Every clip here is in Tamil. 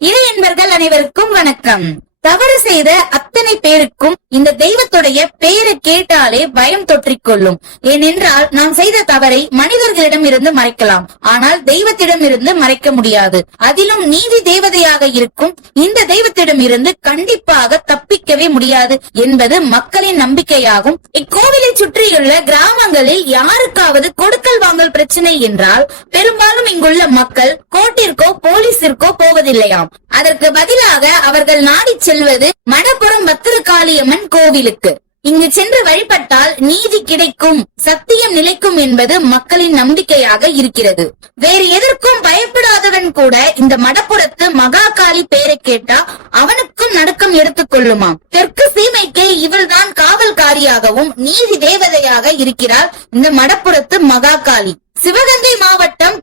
இறை என்பர்கள் அனைவருக்கும் வணக்கம். தவறு செய்த அத்தனை பேருக்கும் இந்த தெய்வத்துடைய பெயரை கேட்டாலே பயம் தொற்றிக்கொள்ளும். ஏனென்றால் நாம் செய்த தவறை மனிதர்களிடம் இருந்து மறைக்கலாம். ஆனால் தெய்வத்திடம் இருந்து மறைக்க முடியாது. அதிலும் நீதி தேவதையாக இருக்கும் இந்த தெய்வத்திடம் இருந்து கண்டிப்பாக தப்பிக்கவே முடியாது என்பது மக்களின் நம்பிக்கையாகும். இக்கோவிலை சுற்றியுள்ள கிராமங்களில் யாருக்காவது கொடுக்கல் வாங்கல் பிரச்சனை என்றால் பெரும்பாலும் இங்குள்ள மக்கள் கோர்ட்டிற்கோ போலீசிற்கோ போவதில்லையாம் அதற்கு பதிலாக அவர்கள் நாடி செல்வது மணப்புறம் பத்திரகாளியம்மன் கோவிலுக்கு. இங்கு சென்று வழிபட்டால் நீதி கிடைக்கும் சத்தியம் நிலைக்கும் என்பது மக்களின் நம்பிக்கையாக இருக்கிறது. வேறு எதற்கும் பயப்படாதவன் கூட இந்த மடப்புறத்து மகாகாளி பெயரை கேட்டா அவனுக்கும் நடுக்கம் எடுத்துக் கொள்ளுமாம். தெற்கு சீமைக்கே இவள்தான் காவல்காரியாகவும் நீதி தேவதையாக இருக்கிறார் இந்த மடப்புறத்து மகாகாளி. சிவகங்கை மாவட்டம்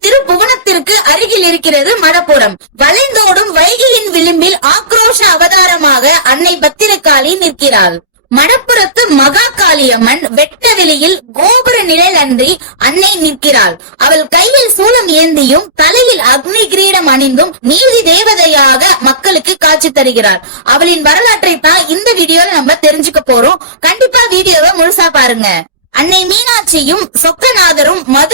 இருக்கிறது மடப்புறம் வளைந்தோடும் வைகையின் விளிம்பில் ஆக்ரோஷ அவதாரமாக அன்னை பத்திரகாளி நிற்கிறாள். மடப்புறத்து மகா காளியம்மன் வெட்ட வெளியில் கோபுர நிழல் அன்றி அன்னை நிற்கிறாள். அவள் கையில் சூலம் ஏந்தியும் தலையில் அக்னி கிரீடம் அணிந்தும் நீதி தேவதையாக மக்களுக்கு காட்சி தருகிறாள். அவளின் வரலாற்றை தான் இந்த வீடியோல நம்ம தெரிஞ்சுக்க போறோம். கண்டிப்பா வீடியோவை முழுசா பாருங்க. அன்னை மீனாட்சியும் சொக்கநாதரும் மதுரையை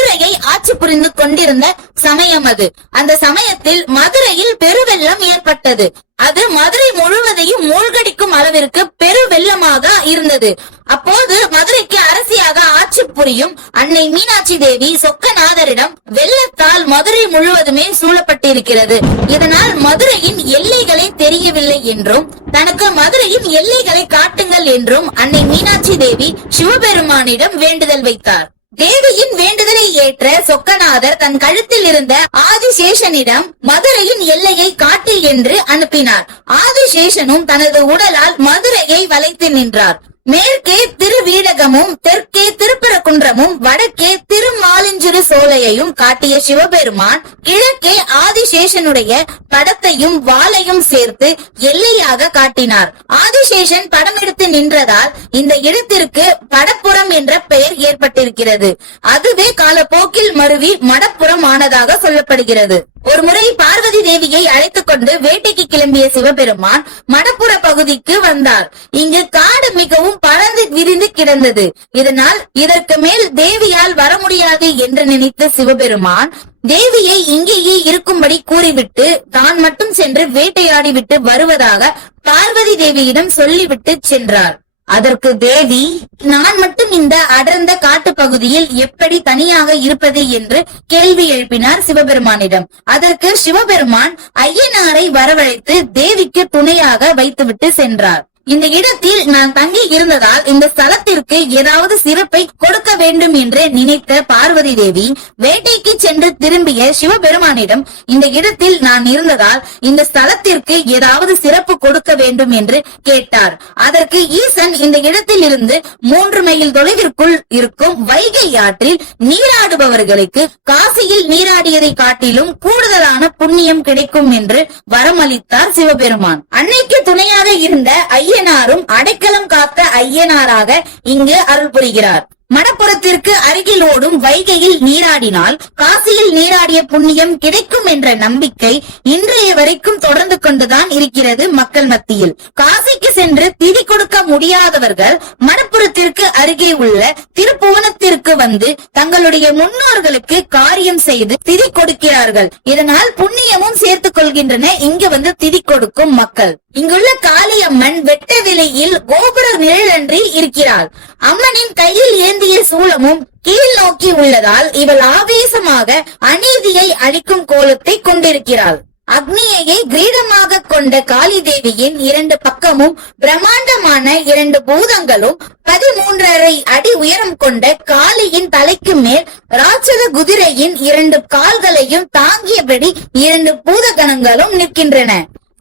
கொண்டிருந்த சமயம் அது. அந்த சமயத்தில் மதுரையில் பெருவெள்ளம் ஏற்பட்டது. அது மதுரை முழுவதையும் மூழ்கடிக்கும் அளவிற்கு பெருவெள்ளமாக இருந்தது. அப்போது மதுரைக்கு அரசியாக ஆட்சி புரியும் அன்னை மீனாட்சி தேவி சொக்கநாதரிடம் வெள்ளத்தால் மதுரை முழுவதுமே சூழப்பட்டிருக்கிறது. இதனால் மதுரையின் எல்லைகளை தெரியவில்லை என்றும் தனக்கு மதுரையின் எல்லைகளை காட்டுங்கள் என்றும் அன்னை மீனாட்சி தேவி சிவபெருமானிடம் வேண்டுதல் வைத்தார். தேவியின் வேண்டுதலை ஏற்ற சொக்கநாதர் தன் கழுத்தில் இருந்த ஆதிசேஷனிடம் மதுரையின் எல்லையை காட்டு என்று அனுப்பினார். ஆதிசேஷனும் தனது உடலால் மதுரையை வளைத்து நின்றார். மேற்கே திருவீடகமும் தெற்கே திருப்பரக்குன்றமும் வடக்கே திருமாலிஞ்சிறு சோலையையும் காட்டிய சிவபெருமான் கிழக்கே ஆதிசேஷனுடைய படத்தையும் வாளையும் சேர்த்து எல்லையாக காட்டினார். ஆதிசேஷன் படம் எடுத்து நின்றதால் இந்த இடத்திற்கு படப்புறம் என்ற பெயர் ஏற்பட்டிருக்கிறது. அதுவே காலப்போக்கில் மருவி மடப்புறம் ஆனதாக சொல்லப்படுகிறது. ஒரு முறை பார்வதி தேவியை அழைத்துக் கொண்டு வேட்டைக்கு கிளம்பிய சிவபெருமான் மடப்புற பகுதிக்கு வந்தார். இங்கு காடு மிகவும் பறந்து விரிந்து கிடந்தது. இதனால் இதற்கு மேல் தேவியால் வர முடியாது என்று நினைத்த சிவபெருமான் தேவியை இங்கேயே இருக்கும்படி கூறிவிட்டு தான் மட்டும் சென்று வேட்டையாடி விட்டு வருவதாக பார்வதி தேவியிடம் சொல்லிவிட்டு சென்றார். அதற்கு தேவி நான் மட்டும் இந்த அடர்ந்த காட்டு பகுதியில் எப்படி தனியாக இருப்பது என்று கேள்வி எழுப்பினார் சிவபெருமானிடம். அதற்கு சிவபெருமான் ஐயனாரை வரவழைத்து தேவிக்கு துணையாக வைத்துவிட்டு சென்றார். இந்த இடத்தில் நான் தங்கி இருந்ததால் இந்த ஸ்தலத்திற்கு ஏதாவது சிறப்பை கொடுக்க வேண்டும் என்று நினைத்த பார்வதி தேவி வேட்டைக்கு சென்று திரும்பிய சிவபெருமானிடம் இந்த இடத்தில் நான் இருந்ததால் இந்த ஸ்தலத்திற்கு ஏதாவது சிறப்பு கொடுக்க வேண்டும் என்று கேட்டார். அதற்கு ஈசன் இந்த இடத்தில் இருந்து மூன்று மைல் தொலைவிற்குள் இருக்கும் வைகை ஆற்றில் நீராடுபவர்களுக்கு காசியில் நீராடியதை காட்டிலும் கூடுதலான புண்ணியம் கிடைக்கும் என்று வரமளித்தார் சிவபெருமான். அன்னைக்கு துணையாக இருந்த ஐயனாரும் அடைக்கலம் காத்த ஐயனாராக இங்கு அருள் புரிகிறார் மணப்புறத்திற்கு அருகில் ஓடும் வைகையில் நீராடினால் காசியில் நீராடிய புண்ணியம் கிடைக்கும் என்ற நம்பிக்கை இன்றைய வரைக்கும் தொடர்ந்து கொண்டுதான் இருக்கிறது. மக்கள் மத்தியில் காசிக்கு சென்று திதி கொடுக்க முடியாதவர்கள் மணப்புறத்திற்கு அருகே உள்ள திருப்புவனத்திற்கு வந்து தங்களுடைய முன்னோர்களுக்கு காரியம் செய்து திதி கொடுக்கிறார்கள். இதனால் புண்ணியமும் சேர்த்துக் கொள்கின்றன. இங்கு வந்து திதி கொடுக்கும் மக்கள். இங்குள்ள காளியம்மன் வெட்ட விலையில் கோபுர நிழலன்றி இருக்கிறாள். அம்மனின் கையில் ஏந்திய சூலமும் கீழ் நோக்கி உள்ளதால் இவள் ஆவேசமாக அநீதியை அழிக்கும் கோலத்தை கொண்டிருக்கிறாள். அக்னியை கிரீடமாக கொண்ட காளி தேவியின் இரண்டு பக்கமும் பிரம்மாண்டமான இரண்டு பூதங்களும் பதிமூன்றரை அடி உயரம் கொண்ட காளியின் தலைக்கு மேல் ராட்சத குதிரையின் இரண்டு கால்களையும் தாங்கியபடி இரண்டு பூதகணங்களும் நிற்கின்றன.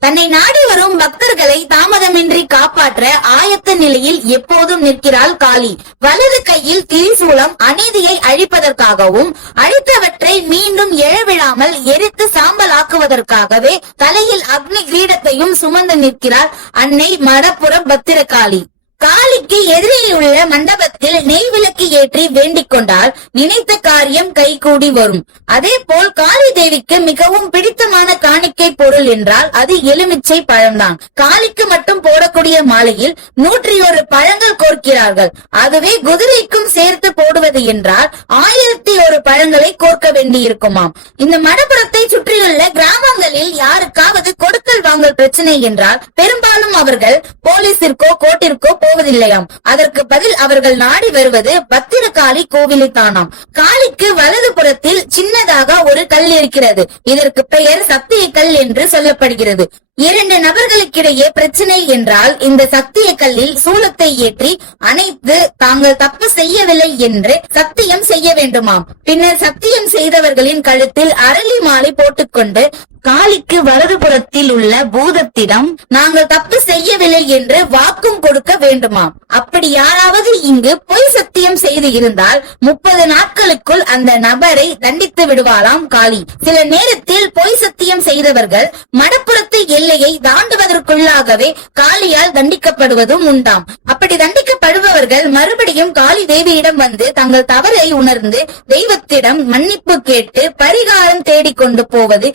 தன்னை நாடி வரும் பக்தர்களை தாமதமின்றி காப்பாற்ற ஆயத்த நிலையில் எப்போதும் நிற்கிறாள் காளி. வலது கையில் திரிசூலம் அநீதியை அழிப்பதற்காகவும் அழித்தவற்றை மீண்டும் எழவிழாமல் எரித்து சாம்பலாக்குவதற்காகவே தலையில் அக்னி கிரீடத்தையும் சுமந்து நிற்கிறாள் அன்னை மடப்புற பத்திரகாளி. காளிக்கு எதிரே உள்ள மண்டபத்தில் நெய் விளக்கு ஏற்றி வேண்டிக் கொண்டால் நினைத்த காரியம் கைகூடி வரும். அதே போல் காளி தேவிக்கு மிகவும் பிடித்தமான காணிக்கை பொருள் என்றால் அது எலுமிச்சை பழம்தான். காளிக்கு மட்டும் போடக்கூடிய மாலையில் நூற்றி ஒரு பழங்கள் கோர்க்கிறார்கள். அதுவே குதிரைக்கும் சேர்த்து போடுவது என்றால் ஆயிரத்தி ஒரு பழங்களை கோர்க்க வேண்டியிருக்குமாம். இந்த மடபுரத்தை சுற்றியுள்ள கிராமங்களில் யாருக்காவது கொடுக்கல் வாங்கல் பிரச்சனை என்றால் பெரும்பாலும் அவர்கள் போலீசிற்கோ கோர்ட்டிற்கோ போவதில்லையாம். அதற்கு பதில் அவர்கள் நாடி வருவது பத்திரகாளி கோவிலை காளிக்கு வலது புறத்தில் சின்னதாக ஒரு கல் இருக்கிறது. இதற்கு பெயர் சத்திய கல் என்று சொல்லப்படுகிறது. இரண்டு நபர்களுக்கிடையே பிரச்சனை என்றால் இந்த சத்திய கல்லில் சூலத்தை ஏற்றி அனைத்து தாங்கள் தப்பு செய்யவில்லை என்று சத்தியம் செய்ய வேண்டுமாம். பின்னர் சத்தியம் செய்தவர்களின் கழுத்தில் அரளி மாலை போட்டுக்கொண்டு காளிக்கு வலதுபுறத்தில் உள்ள பூதத்திடம் நாங்கள் தப்பு செய்யவில்லை என்று வாக்கும் கொடுக்க வேண்டுமாம். அப்படி யாராவது இங்கு பொய் சத்தியம் செய்து இருந்தால் முப்பது நாட்களுக்குள் அந்த நபரை தண்டித்து விடுவாராம் காளி. சில நேரத்தில் பொய் சத்தியம் செய்தவர்கள் மடப்புறத்து எல்லையை தாண்டுவதற்குள்ளாகவே காளியால் தண்டிக்கப்படுவதும் உண்டாம். அப்படி தண்டிக்கப்படுபவர்கள் மறுபடியும் காளி தேவியிடம் வந்து தங்கள் தவறை உணர்ந்து தெய்வத்திடம் மன்னிப்பு கேட்டு பரிகாரம் தேடிக் கொண்டு போவது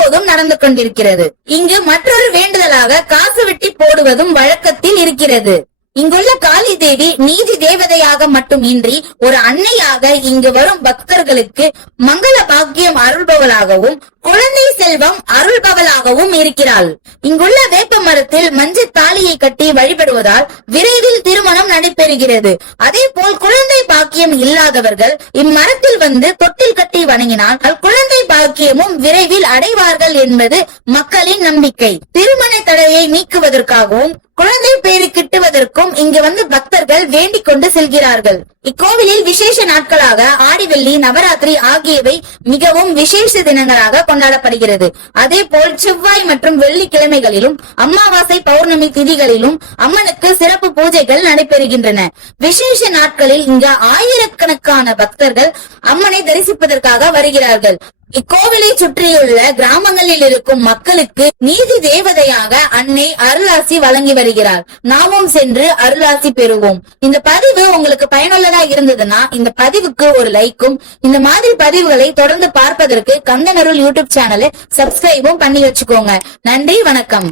இப்போதும் நடந்து கொண்டிருக்கிறது. இங்கு மற்றொரு வேண்டுதலாக காசு வெட்டி போடுவதும் வழக்கத்தில் இருக்கிறது. இங்குள்ள காளி தேவி நீதி தேவதையாக மட்டும் இன்றி ஒரு அன்னையாக இங்கு வரும் பக்தர்களுக்கு மங்கள பாக்கியம் அருள்பவளாகவும் குழந்தை செல்வம் அருள்பவளாகவும் இருக்கிறாள். இங்குள்ள வேப்ப மரத்தில் மஞ்சள் தாலியை கட்டி வழிபடுவதால் விரைவில் திருமணம் நடைபெறுகிறது. அதே போல் குழந்தை பாக்கியம் இல்லாதவர்கள் இம்மரத்தில் வந்து தொட்டில் கட்டி வணங்கினால் குழந்தை பாக்கியமும் விரைவில் அடைவார்கள் என்பது மக்களின் நம்பிக்கை. திருமண தடையை நீக்குவதற்காகவும் குழந்தை பேரு கிட்டுவதற்கும் இங்கு வந்து பக்தர்கள் வேண்டிக் கொண்டு செல்கிறார்கள். இக்கோவிலில் விசேஷ நாட்களாக ஆடிவெள்ளி நவராத்திரி ஆகியவை மிகவும் விசேஷ தினங்களாக கொண்டாடப்படுகிறது. அதே போல் செவ்வாய் மற்றும் வெள்ளிக்கிழமைகளிலும் அமாவாசை பௌர்ணமி திதிகளிலும் அம்மனுக்கு சிறப்பு பூஜைகள் நடைபெறுகின்றன. விசேஷ நாட்களில் இங்கு ஆயிரக்கணக்கான பக்தர்கள் அம்மனை தரிசிப்பதற்காக வருகிறார்கள். இக்கோவிலை சுற்றியுள்ள கிராமங்களில் இருக்கும் மக்களுக்கு நீதி தேவதையாக அன்னை அருளாசி வழங்கி வருகிறார் நாமும் சென்று அருளாசி பெறுவோம். இந்த பதிவு உங்களுக்கு பயனுள்ளதா இருந்ததுன்னா இந்த பதிவுக்கு ஒரு லைக்கும் இந்த மாதிரி பதிவுகளை தொடர்ந்து பார்ப்பதற்கு கந்தனருள் யூடியூப் சேனலை சப்ஸ்கிரைபும் பண்ணி வச்சுக்கோங்க. நன்றி வணக்கம்.